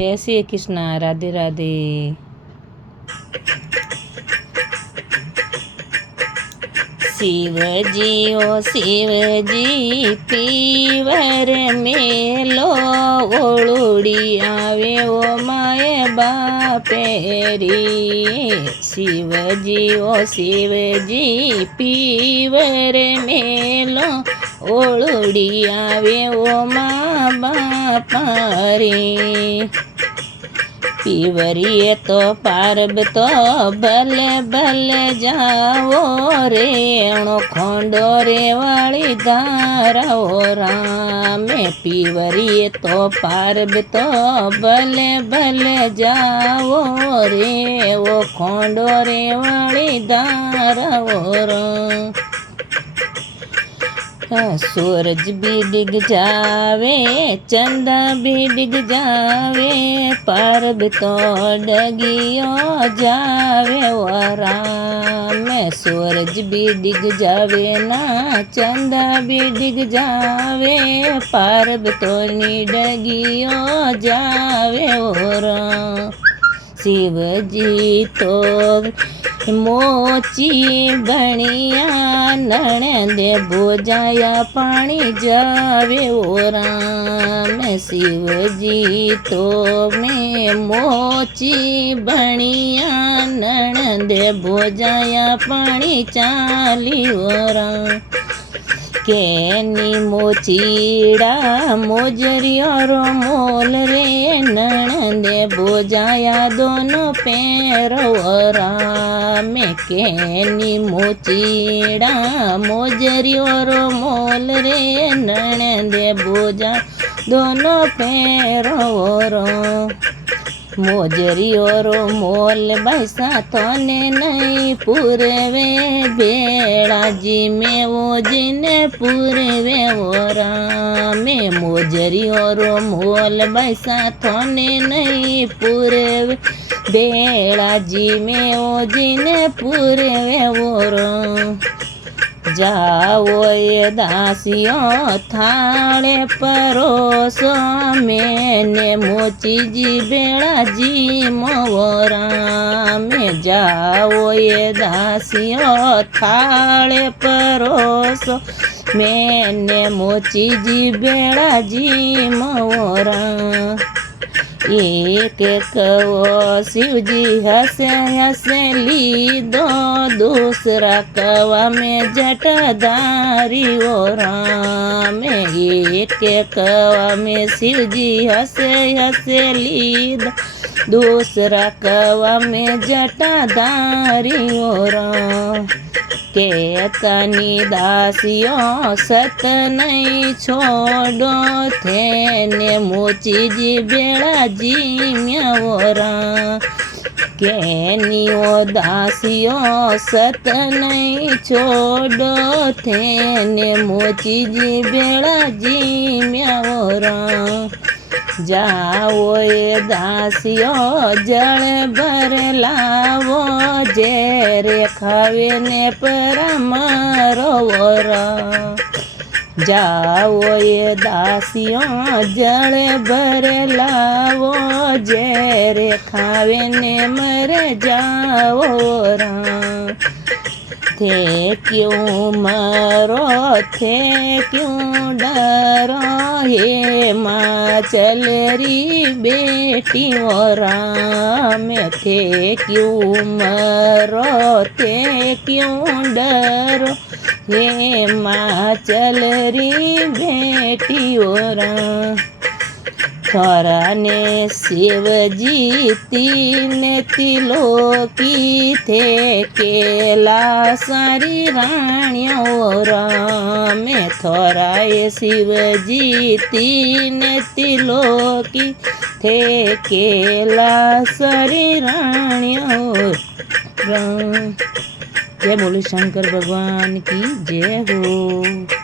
जय श्री कृष्ण। राधे राधे। शिवजी ओ शिवजी पीवर मेलो ओळुडी आवे ओ माय बापेरी। शिवजी ओ शिवजी पीवर मेलो ओळुडी आवे ओ मा बापारी। पीवरिए तो पारब तो भले भले जाओ रे अणो खोंडो रे वाली धाराओ रामे। पीवरिए तो पारब तो भले भले जाओ रे वो खोंडो रे वाली धाराओ राम। सूरज भी डिग जावे चंदा भी डिग जावे पारब तो डगियो जावे ओ राम। सूरज भी डिग जावे ना चंदा भी डिग जावे पारब तो नी डगियो जावे ओ राम। शिवजी तो मोची बणिया नणंदे बोजाया पानी जावे ओ राम। शिवजी तो में मोची बणिया नणंदे बोजाया पानी चाली ओ राम। केनी मोचीड़ा मोजरियो मोल रे नणंदे बोजाया दोनों पैरो राम। केनी मोचीड़ा मोजरियो मोल रे नणंदे बोजा दोनों पैरो राम। मोजरियो मोल बैसा तोने नहीं पूरवे बेड़ा जी में वो जिने पूरवे वो रामे। मोजरियो मोल बैसा तोने नहीं पूरवे बेड़ा जी में वो जिने पूरवे वो राम। जाओ ये दासियों थाले परोसो मैंने मोची जी बेड़ा जी मोरा में। जाओ ये दासियों थाले परोसो मैंने मोची जी बेड़ा जी मोरा। एक कवो शिवजी हंसे हंसे ली दो दूसरा कवा में जटाधारी ओ राम। एक कवा में शिवजी हंसे हंसे ली दो दूसरा कवा में जटाधारी ओ राम। केतनी दासियों सत नहीं छोड़ो थे ने मोची जी बेड़ा जी म्योरा। केनी ओ दासियों सत नहीं छोड़ो थे ने मोची जी बेड़ा जी म्योरा। जाओ ये दासियों जल भर लावो जेरे खावे ने परमरो रा। जाओ ये दासियों जल भर लावो जेरे खावे ने मर जाओ रा। थे क्यों मरो थे क्यों डरो हे माँ चल री बेटी ओ राम। थे क्यों मरो थे क्यों डरो हे माँ चल री बेटी ओ राम। थोरा ने शिवजी तीन तिलोकी थे केला सारी रानियों राम। थोरा शिवजी तीन तिलोकी थे केला सारी रानियों राम। जय बोले शंकर भगवान की जय हो।